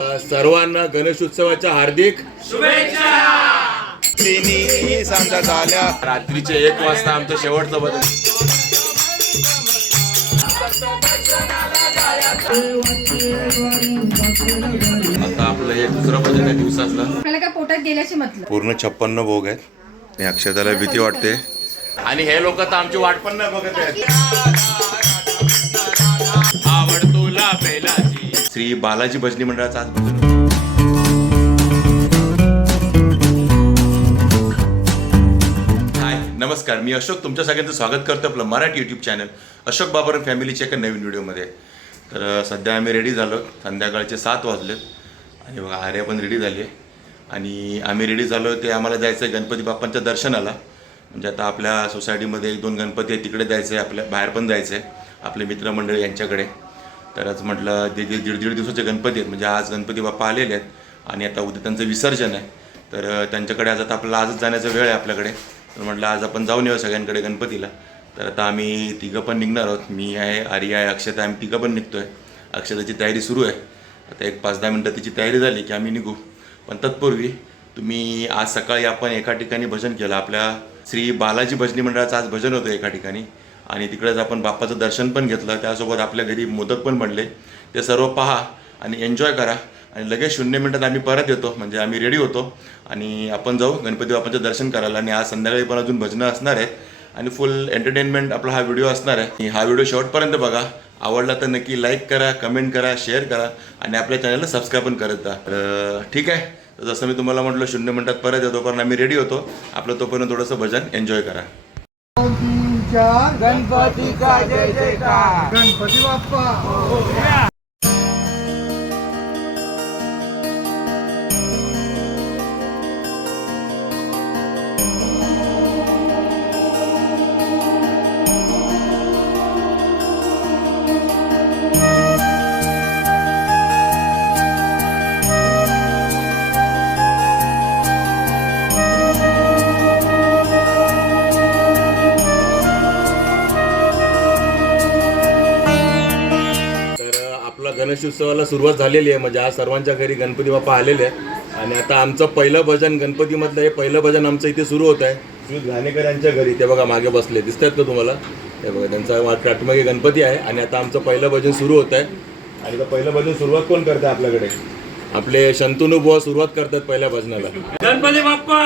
सर्वांना गणेशोत्सवाच्या हार्दिक सांजा झाल्या. रात्रीचे एक वाजता आमचं शेवटचं बदल. आता आपलं हे दुसरं भजन आहे दिवसाचं आपल्याला काय पोटात गेल्याशी मतलब पूर्ण छप्पन्न भोग आहेत. आणि अक्षताला भीती वाटते. आणि हे लोक तर आमची वाट पण नाही बघत आहेत. श्री बालाजी भजनी मंडळाचं आज भजन हाय नमस्कार. मी अशोक तुमच्या सगळ्यांचं स्वागत करतो आपलं मराठी यूट्यूब चॅनल अशोक बाबर फॅमिलीच्या एका नवीन व्हिडिओमध्ये तर सध्या आम्ही रेडी झालो. संध्याकाळचे सात वाजलेत आणि बघा आर्या पण रेडी झाली आहे. आणि आम्ही रेडी झालो ते आम्हाला जायचं आहे गणपती बाप्पांच्या दर्शनाला. म्हणजे आता आपल्या सोसायटीमध्ये एक दोन गणपती आहे तिकडे जायचं आहे आपल्या बाहेर पण जायचं आहे आपले मित्रमंडळी यांच्याकडे. तर आज म्हटलं ते जे दीड दीड दिवसाचे गणपती आहेत. म्हणजे आज गणपती बाप्पा आलेले आहेत आणि आता उद्या त्यांचं विसर्जन आहे. तर त्यांच्याकडे आज आता आपला आजच जाण्याचा वेळ आहे आपल्याकडे. तर म्हटलं आज आपण जाऊन येऊ सगळ्यांकडे गणपतीला. तर आता आम्ही तिघं पण निघणार आहोत. मी आहे आर्या आहे अक्षता आहे आम्ही तिघं पण निघतो आहे अक्षताची तयारी सुरू आहे. आता एक पाच दहा मिनटं तिची तयारी झाली की आम्ही निघू. पण तत्पूर्वी तुम्ही आज सकाळी आपण एका ठिकाणी भजन केलं. आपल्या श्री बालाजी भजनी मंडळाचं आज भजन होतं एका ठिकाणी. आणि तिकडेच आपण बाप्पाचं दर्शन पण घेतलं. त्यासोबत आपल्या घरी मोदक पण बनले. ते सर्व पहा आणि एन्जॉय करा. आणि लगेच शून्य मिनटात आम्ही परत येतो. म्हणजे आम्ही रेडी होतो. आणि आपण जाऊ गणपती बाप्पाचं दर्शन करायला. आणि आज संध्याकाळी पण अजून भजनं असणार आहेत. आणि फुल एंटरटेनमेंट आपला हा व्हिडिओ असणार आहे. आणि हा व्हिडिओ शेवटपर्यंत बघा. आवडला तर नक्की लाईक करा कमेंट करा शेअर करा. आणि आपल्या चॅनलला सबस्क्राईब पण करत जा. तर ठीक आहे. जसं मी तुम्हाला म्हटलं शून्य मिनटात परत येतो. कारण आम्ही रेडी होतो. आपलं तोपर्यंत थोडंसं भजन एन्जॉय करा. गणपतीचा जय जयकार. गणपती बाप्पा. गणेशोत्सवाला सुरुवात झालेली आहे. म्हणजे आज सर्वांच्या घरी गणपती बाप्पा आलेले आहे आणि आता आमचं पहिलं भजन गणपतीमधलं हे पहिलं भजन आमचं इथे सुरू होत आहे. सुमित घाणेकर यांच्या घरी ते बघा मागे बसले. दिसतात का तुम्हाला? हे बघा त्यांचा काटमागे गणपती आहे. आणि आता आमचं पहिलं भजन सुरू होत आहे. आणि आता पहिलं भजन सुरुवात कोण करते आपल्याकडे? आपले शंतनू बुवा सुरुवात करतात पहिल्या भजनाला. गणपती बाप्पा!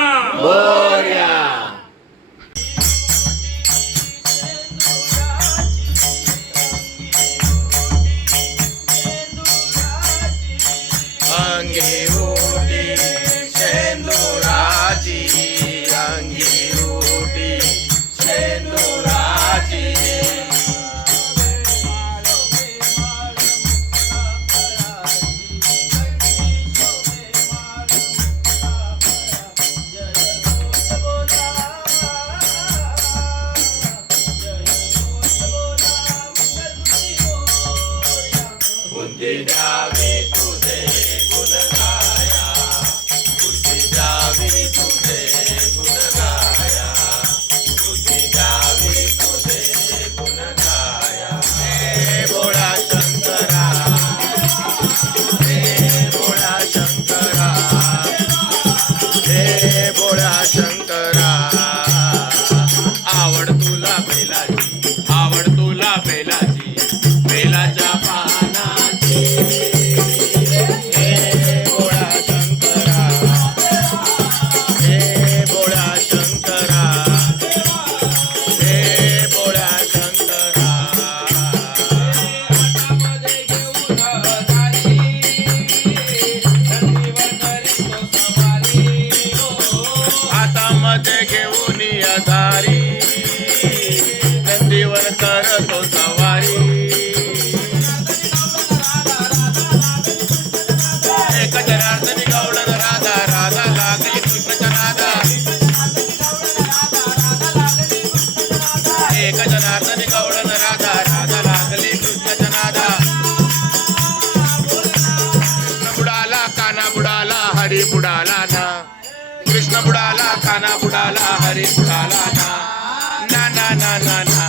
Did I बुडाला बुडाला हरी बुडाला ना ना ना ना ना.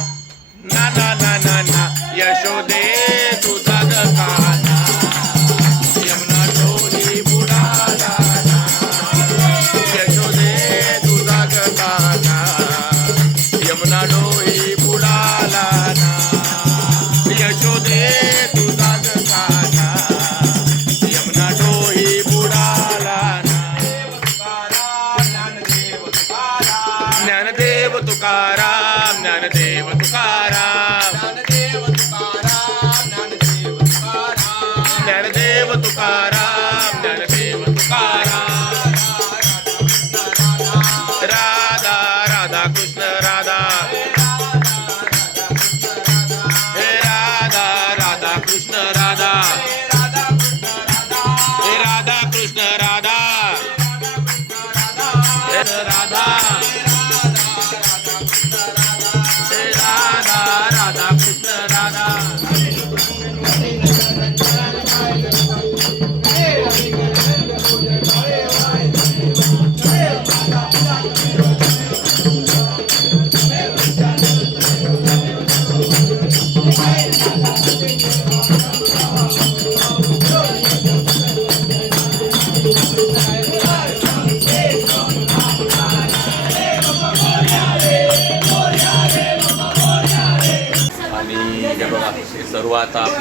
ना ना ना ना ना. यशोदे.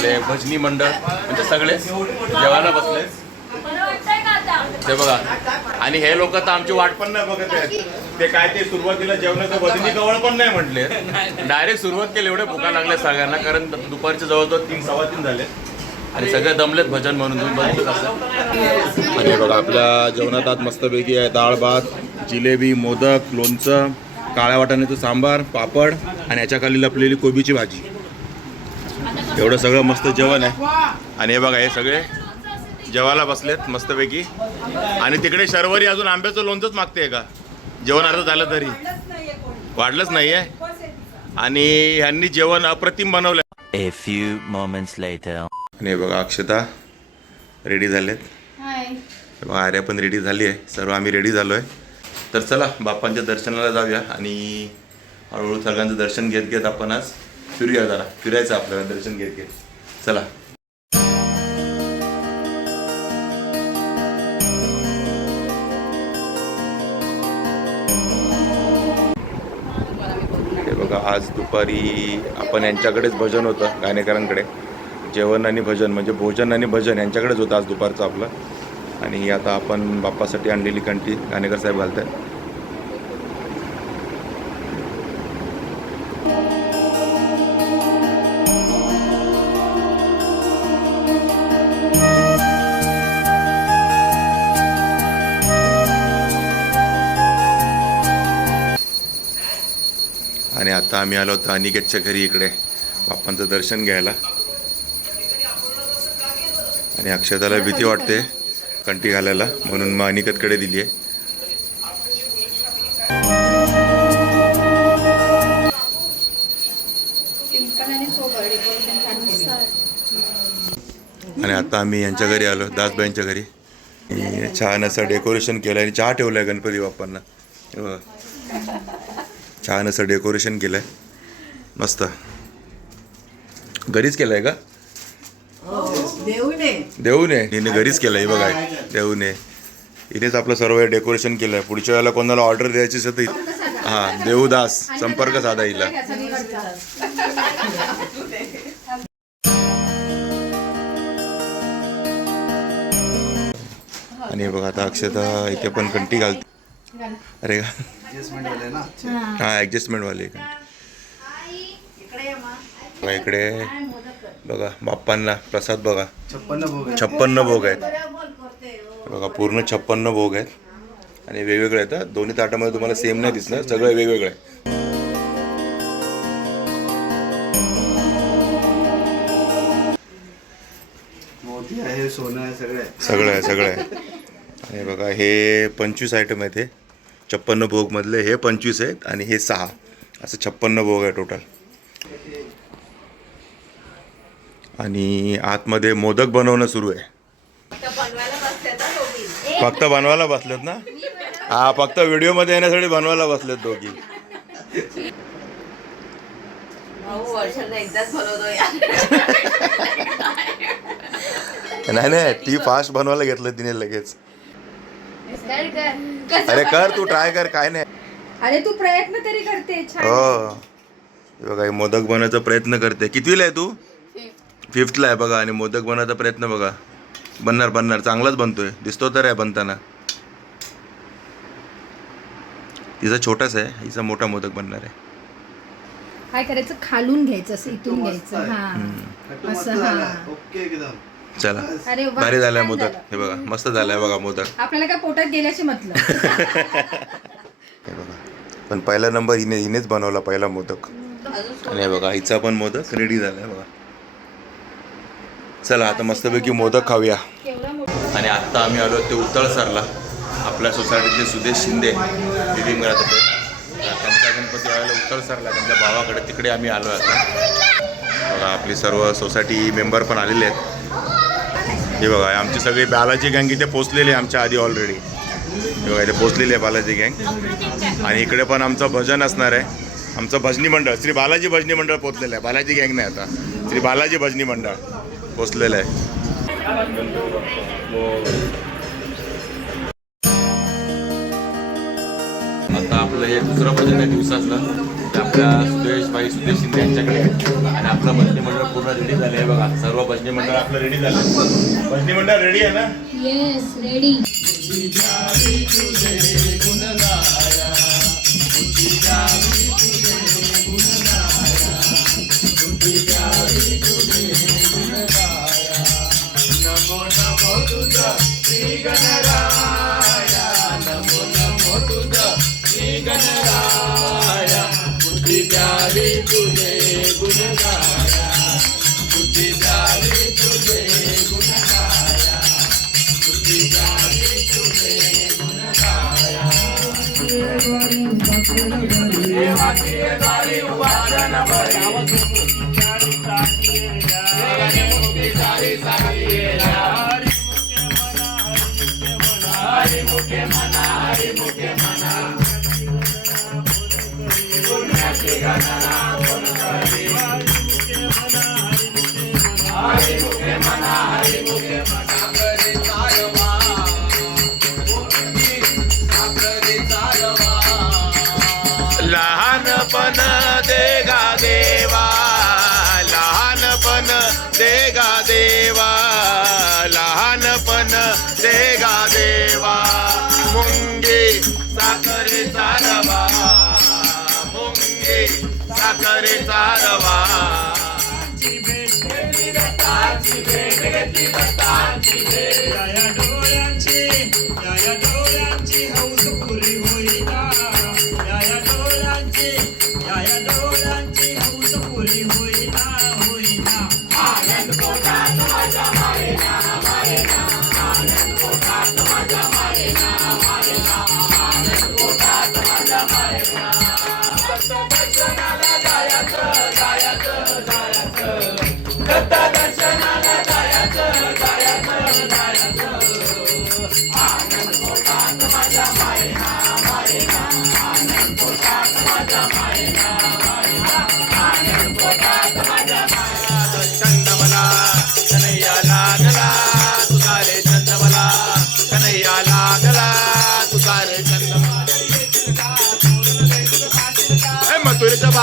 आपले भजनी मंडळ म्हणजे सगळे जेवायला बसले. ते बघा. आणि हे लोक तर आमची वाट पण नाही बघत आहेत. ते काय ते सुरुवातीला जेवणाचं भजनी कवळ पण नाही म्हटले. डायरेक्ट सुरुवात केली एवढे भुका लागले सगळ्यांना कारण दुपारचे जवळजवळ तीन सव्वा तीन झाले. आणि सगळे दमलेत भजन म्हणून आणि बघा आपल्या जेवणात आज मस्तपैकी आहे डाळ भात जिलेबी मोदक लोणचं काळ्या वाटाण्याचं सांबार पापड आणि याच्या खाली लपलेली कोबीची भाजी. एवढं सगळं मस्त जेवण आहे. आणि हे बघा हे सगळे जेवायला बसलेत मस्तपैकी. आणि तिकडे शर्वरी अजून आंब्याचं लोणचंच मागते का? जेवण अर्ध झालं तरी. वाढलंच नाही आहे आणि ह्यांनी जेवण अप्रतिम बनवलं A few moments later. आणि हे बघा अक्षता रेडी झालेत. हाय बघा आर्या पण रेडी झाली आहे सर्व आम्ही रेडी झालो आहे तर चला बाप्पांच्या दर्शनाला जाऊया. आणि हळूहळू सगळ्यांचं दर्शन घेत घेत आपण आज फिरूया जरा. फिरायचं आपल्याला दर्शन घेत घेत चला. बघा आज दुपारी आपण यांच्याकडेच भजन होतं गाणेकरांकडे. जेवण आणि भजन म्हणजे भोजन आणि भजन यांच्याकडेच होतं आज दुपारचं आपलं. आणि आता आपण बाप्पासाठी आणलेली कंटी गाणेकर साहेब घालत आहेत आता आम्ही आलो होतो अनिकेतच्या घरी इकडे. बाप्पांचं दर्शन घ्यायला. आणि अक्षताला भीती वाटते कंटी घालायला म्हणून मग अनिकेतकडे दिली आहे. आणि आता आम्ही यांच्या घरी आलो दासबाईंच्या घरी. छान असं डेकोरेशन केलं आणि चहा ठेवलं आहे गणपती बाप्पांना. हो. छान असं डेकोरेशन केलं आहे मस्त. घरीच केलं आहे का देऊने. हिने घरीच केलं आहे बघा. देऊने. हिनेच आपलं सर्व डेकोरेशन केलं आहे पुढच्या वेळेला कोणाला ऑर्डर द्यायची असेल तर हां देवदास संपर्क साधा हिला. आणि हे बघा आता अक्षता इथे पण कंटी घालते. अरे हा ॲडजस्टमेंटवाली का? बघा इकडे. बघा बाप्पांना प्रसाद बघा. छप्पन्न भोग आहेत. बघा पूर्ण छप्पन्न भोग आहेत. आणि वेगवेगळे आहेत. दोन्ही ताटामध्ये तुम्हाला सेम नाही दिसणार सगळं वेगवेगळं आहे मोती आहे सोनं आहे सगळे सगळं आहे सगळं आहे. आणि बघा हे पंचवीस आयटम आहेत हे. छप्पन्न भोगमधले हे पंचवीस आहेत आणि हे सहा. असं छप्पन्न भोग आहे टोटल आणि आतमध्ये मोदक बनवणं सुरू आहे. फक्त बनवायला बसलेत ना? हा फक्त व्हिडिओमध्ये येण्यासाठी बनवायला बसलेत दोघी. नाही नाही ती फास्ट बनवायला घेतलं तिने लगेच. अरे कर तू ट्राय कर काय नाही. अरे तू प्रयत्न तरी करते छान. हो. हे बघा हे मोदक बनवायचा प्रयत्न करते. कितवीला आहे तू? फिफ्थला आहे बघा आणि मोदक बनवायचा प्रयत्न बघा. बनणार बनणार. चांगलाच बनतोय. दिसतो तर आहे बनताना. तिचा छोटाच आहे हिचा मोठा मोदक बनणार आहे. काय करायचं? खालून घ्यायचं असं इथून घ्यायचं. हा. असं हा. ओके एकदम. चला. भारी झालाय मोदक. हे बघा मस्त झालाय बघा मोदक. आपल्याला काय पोटात गेल्याचे मतलब हे बघा. पण पहिला नंबर हिने हिनेच बनवला पहिला मोदक. आणि हे बघा आईचा पण मोदक रेडी झालाय बघा. चला आता मस्तपैकी मोदक खाऊया. आणि आत्ता आम्ही आलो ते उतळसरला आपल्या सोसायटीतले सुदेश शिंदे लिव्हिंग राहत होते तर त्यांचा गणपती यायला उतळसरला त्यांच्या भावाकडे तिकडे आम्ही आलो आता. बघा आपली सर्व सोसायटी मेंबर पण आलेले आहेत. हे बघा आमची सगळी बालाजी गँग इथे पोचलेली आहे आमच्या आधी ऑलरेडी हे बघा इथे पोचलेली आहे बालाजी गँग. आणि इकडे पण आमचं भजन असणार आहे. आमचं भजनी मंडळ श्री बालाजी भजनी मंडळ पोचलेलं आहे. बालाजी गँग नाही आता. श्री बालाजी भजनी मंडळ पोचलेलं आहे. आता आपलं हे दुसरं भजन आहे दिवसातलं. आपल्या सुदेश भाई सुदेश शिंदे यांच्याकडे आहे. आणि आपलं भजनी मंडळ पूर्ण रेडी झालं आहे बघा सर्व भजनी मंडळ आपलं रेडी झालं भजनी मंडळ रेडी आहे ना? येस रेडी గణనా साखरेचा रवा या डोळ्यांची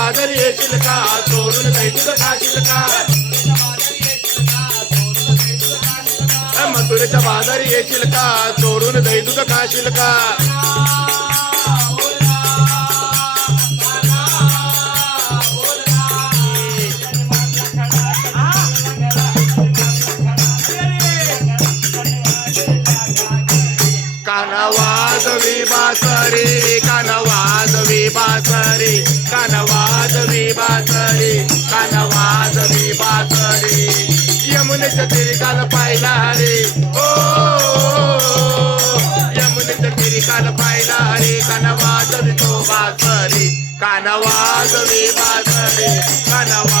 मथुरेच्या बाजारी येशील का चोरून नाही तुझं खाशील का ए मथुरेच्या यमुनेच्या तिरी काल पाहिला रे ओ यमुनेच्या तिरी काल पाहिला रे कानवाज तो बासरी कानवाज विबासरी बाजरे विबासरी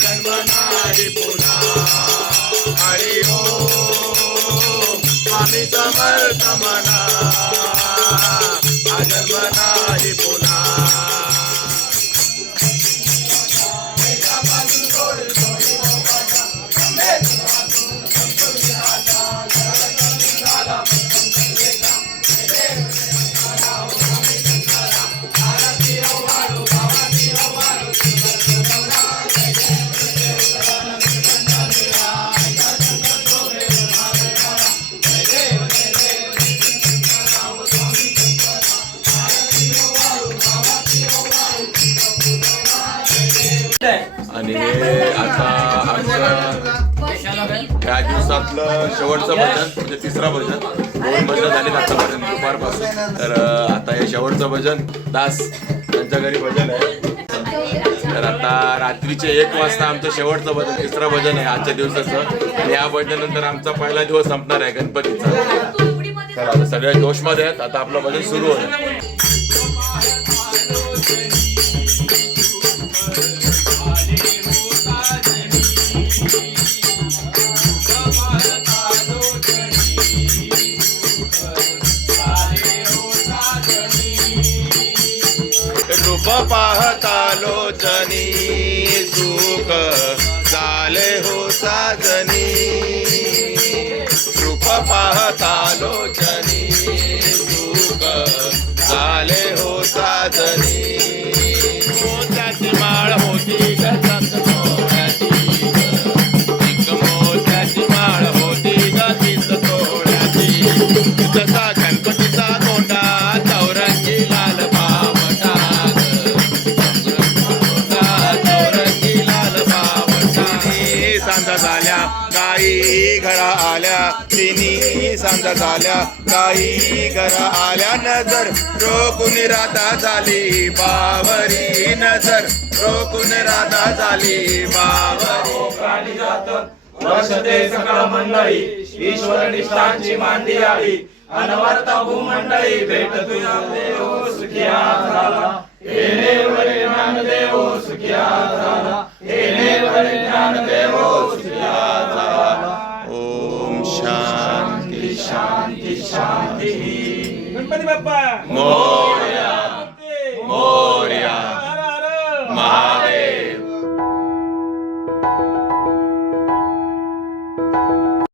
हा जन्म नाही पुन्हा हरि ओम स्वामी समर्थ म्हणा आपलं शेवटचं भजन म्हणजे तिसरा भजन. दोन भजन झाली आतापर्यंत दुपारपासून. तर आता हे शेवटचं भजन दास त्यांच्या घरी भजन आहे. तर आता रात्रीचे एक वाजता आमचं शेवटचं भजन तिसरं भजन आहे आजच्या दिवसाचं. आणि या भजनानंतर आमचा पहिला दिवस संपणार आहे गणपतीचा. तर आता सगळे जोशमध्ये आहेत. आता आपलं भजन सुरू होईल लोचनी सुख झाले हो साजनी रूप पाहता लोचनी सुख झाले हो साजनी हो झाल्या काही घरा आल्या नजर. रोखून राधा झाली बावरी नजर. रोखून राधा झाली बावरी मंडळी ईश्वर निष्ठांची मांडी आली. अनवर्त भूमंडळी भेट देव सुखिया झाला. ज्ञान देव सुखिया झाला. ज्ञान देव शांती. गणपती बाप्पा.